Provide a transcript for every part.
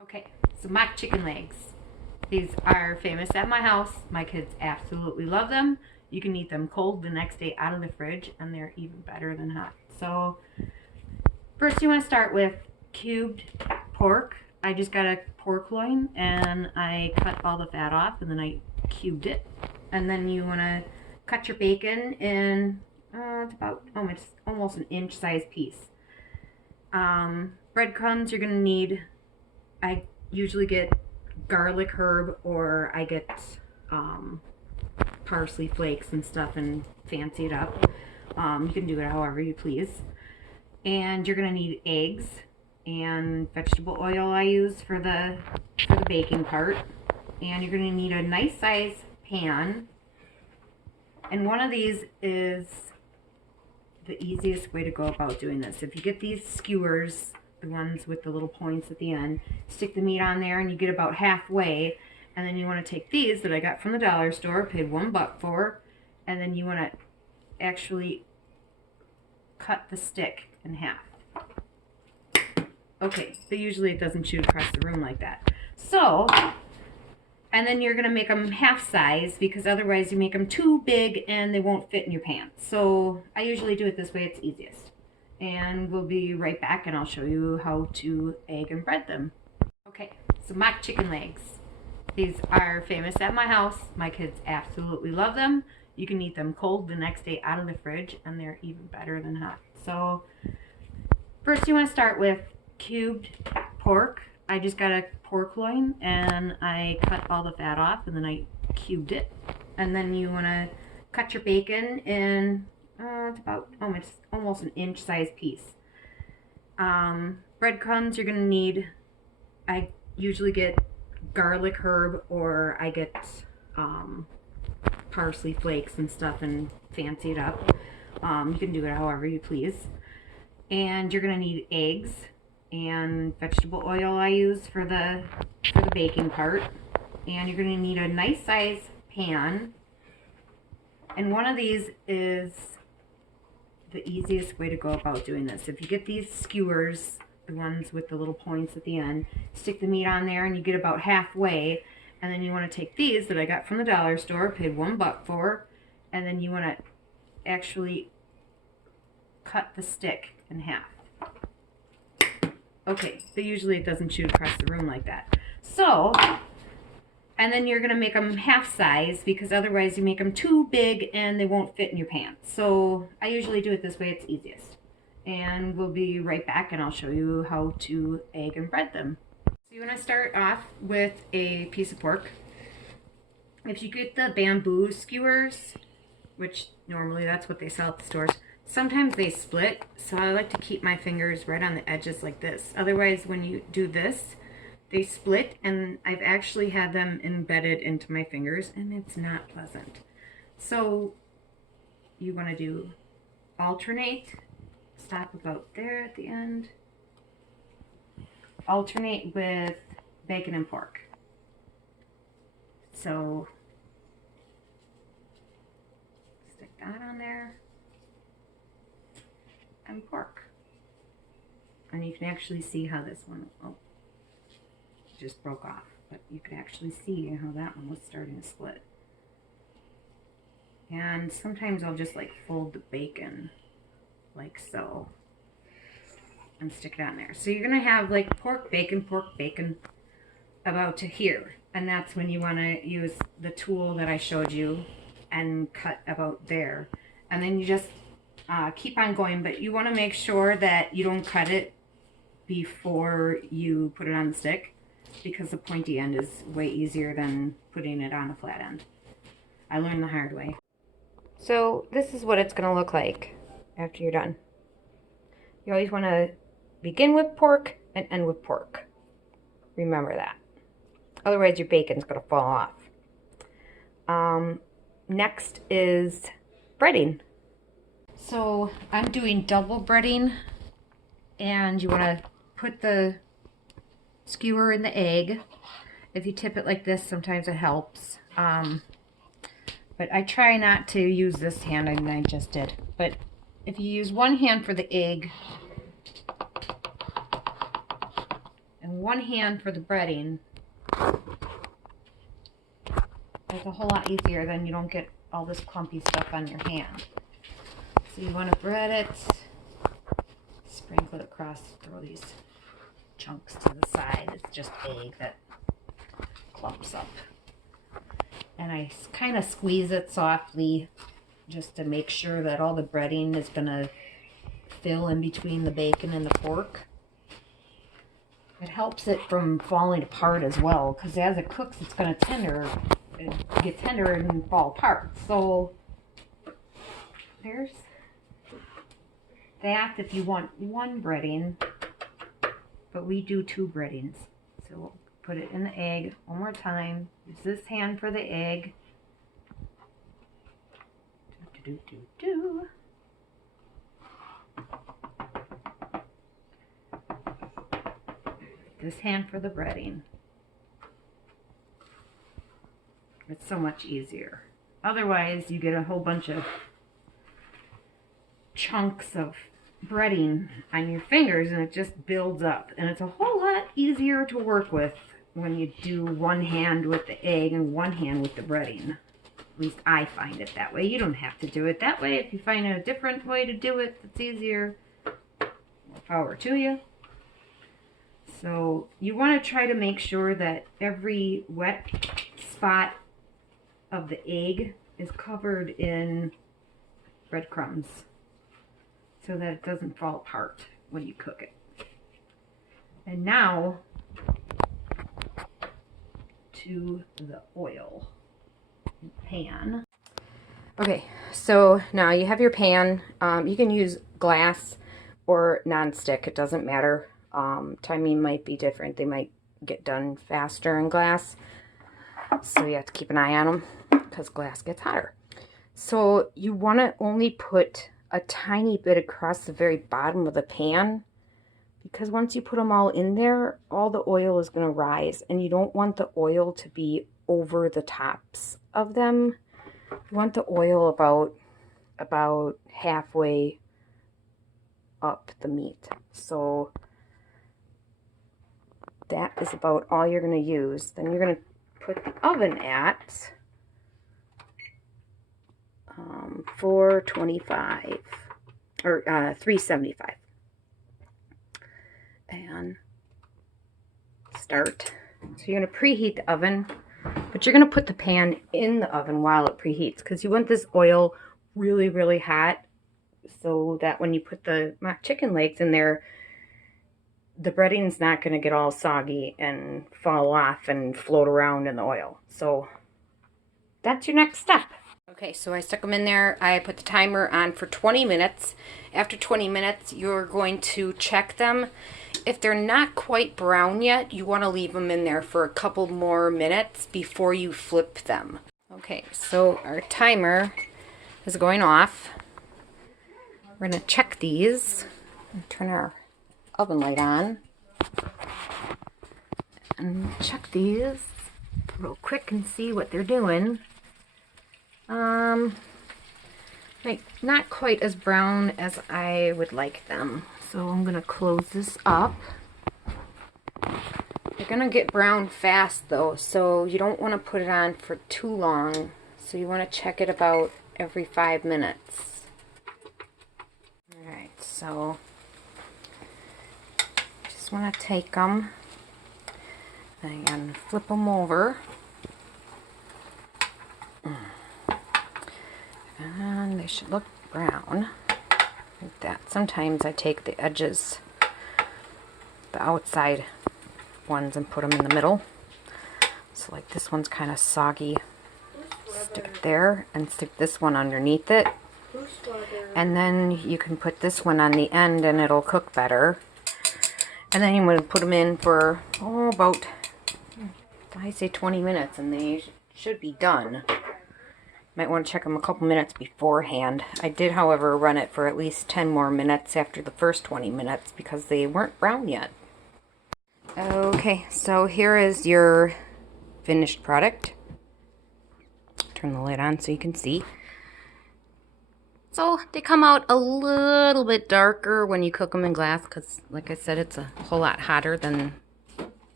Okay, so mock chicken legs. These are famous at my house. My kids absolutely love them. You can eat them cold the next day out of the fridge, and they're even better than hot. So first you want to start with cubed pork. I just got a pork loin and I cut all the fat off and then I cubed it. And then you want to cut your bacon in it's about almost an inch size piece. Breadcrumbs you're going to need. I usually get garlic herb, or I get parsley flakes and stuff and fancy it up. You can do it however you please. And you're going to need eggs and vegetable oil I use for the baking part. And you're going to need a nice size pan. And one of these is the easiest way to go about doing this. If you get these skewers, the ones with the little points at the end, stick the meat on there and you get about halfway, and then you want to take these that I got from the dollar store, paid $1 for, and then you want to actually cut the stick in half. Okay, but usually it doesn't shoot across the room like that. So, and then you're going to make them half size, because otherwise you make them too big and they won't fit in your pants. So I usually do it this way, it's easiest. And we'll be right back and I'll show you how to egg and bread them. Okay, so mock chicken legs. These are famous at my house. My kids absolutely love them. You can eat them cold the next day out of the fridge, and they're even better than hot. So first you want to start with cubed pork. I just got a pork loin and I cut all the fat off and then I cubed it. And then you want to cut your bacon in it's about almost an inch size piece. Breadcrumbs you're going to need. I usually get garlic herb, or I get parsley flakes and stuff and fancy it up. You can do it however you please. And you're going to need eggs and vegetable oil I use for the baking part. And you're going to need a nice size pan. And one of these is the easiest way to go about doing this. If you get these skewers, the ones with the little points at the end, stick the meat on there and you get about halfway, and then you want to take these that I got from the dollar store, paid $1 for, and then you want to actually cut the stick in half. Okay, but usually it doesn't shoot across the room like that. So, and then you're going to make them half size, because otherwise you make them too big and they won't fit in your pants. So I usually do it this way, it's easiest. And we'll be right back and I'll show you how to egg and bread them. So you want to start off with a piece of pork. If you get the bamboo skewers, which normally that's what they sell at the stores, sometimes they split, so I like to keep my fingers right on the edges like this. Otherwise, when you do this, they split, and I've actually had them embedded into my fingers, and it's not pleasant. So you want to do alternate, stop about there at the end, alternate with bacon and pork. So stick that on there, and pork. And you can actually see how this one, just broke off, but you can actually see how that one was starting to split. And sometimes I'll just like fold the bacon like so and stick it on there. So you're gonna have like pork, bacon about to here, and that's when you want to use the tool that I showed you and cut about there. And then you just keep on going, but you want to make sure that you don't cut it before you put it on the stick, because the pointy end is way easier than putting it on a flat end. I learned the hard way. So this is what it's going to look like after you're done. You always want to begin with pork and end with pork. Remember that. Otherwise your bacon's going to fall off. Next is breading. So I'm doing double breading, and you want to put the skewer in the egg. If you tip it like this, sometimes it helps. But I try not to use this hand, and I just did. But if you use one hand for the egg and one hand for the breading. It's a whole lot easier, then you don't get all this clumpy stuff on your hand. So you want to bread it, sprinkle it across, throw these chunks to the side. It's just egg that clumps up. And I kind of squeeze it softly just to make sure that all the breading is going to fill in between the bacon and the pork. It helps it from falling apart as well, because as it cooks, it's going to get tender and fall apart. So there's that if you want one breading, but we do 2 breadings. So we'll put it in the egg one more time. Use this hand for the egg. This hand for the breading. It's so much easier. Otherwise, you get a whole bunch of chunks of breading on your fingers and it just builds up. And it's a whole lot easier to work with when you do one hand with the egg and one hand with the breading. At least I find it that way. You don't have to do it that way. If you find a different way to do it that's easier, more power to you. So you want to try to make sure that every wet spot of the egg is covered in breadcrumbs so that it doesn't fall apart when you cook it. And now to the oil pan. Okay, so now you have your pan. You can use glass or nonstick, it doesn't matter. Timing might be different. They might get done faster in glass, so you have to keep an eye on them because glass gets hotter. So you want to only put a tiny bit across the very bottom of the pan, because once you put them all in there, all the oil is going to rise, and you don't want the oil to be over the tops of them. You want the oil about halfway up the meat. So that is about all you're going to use. Then you're going to put the oven at 425 or 375 and start. So you're going to preheat the oven, but you're going to put the pan in the oven while it preheats, because you want this oil really, really hot so that when you put the mock chicken legs in there, the breading's not going to get all soggy and fall off and float around in the oil. So that's your next step. Okay, so I stuck them in there. I put the timer on for 20 minutes. After 20 minutes, you're going to check them. If they're not quite brown yet, you want to leave them in there for a couple more minutes before you flip them. Okay, so our timer is going off. We're going to check these and turn our oven light on and check these real quick and see what they're doing. Like not quite as brown as I would like them, so I'm gonna close this up. They're gonna get brown fast though, so you don't want to put it on for too long, so you want to check it about every 5 minutes. Alright, so just want to take them and flip them over. And they should look brown like that. Sometimes I take the edges, the outside ones, and put them in the middle. So like this one's kind of soggy. Stick it there and stick this one underneath it. And then you can put this one on the end and it'll cook better. And then you want to put them in for, about, I say 20 minutes, and they should be done. Might want to check them a couple minutes beforehand. I did, however, run it for at least 10 more minutes after the first 20 minutes because they weren't brown yet. Okay, so here is your finished product. Turn the light on so you can see. So they come out a little bit darker when you cook them in glass because, like I said, it's a whole lot hotter than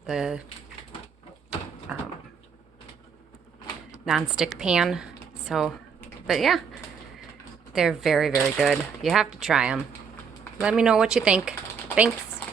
the non-stick pan. So, but yeah, they're very, very good. You have to try them. Let me know what you think. Thanks.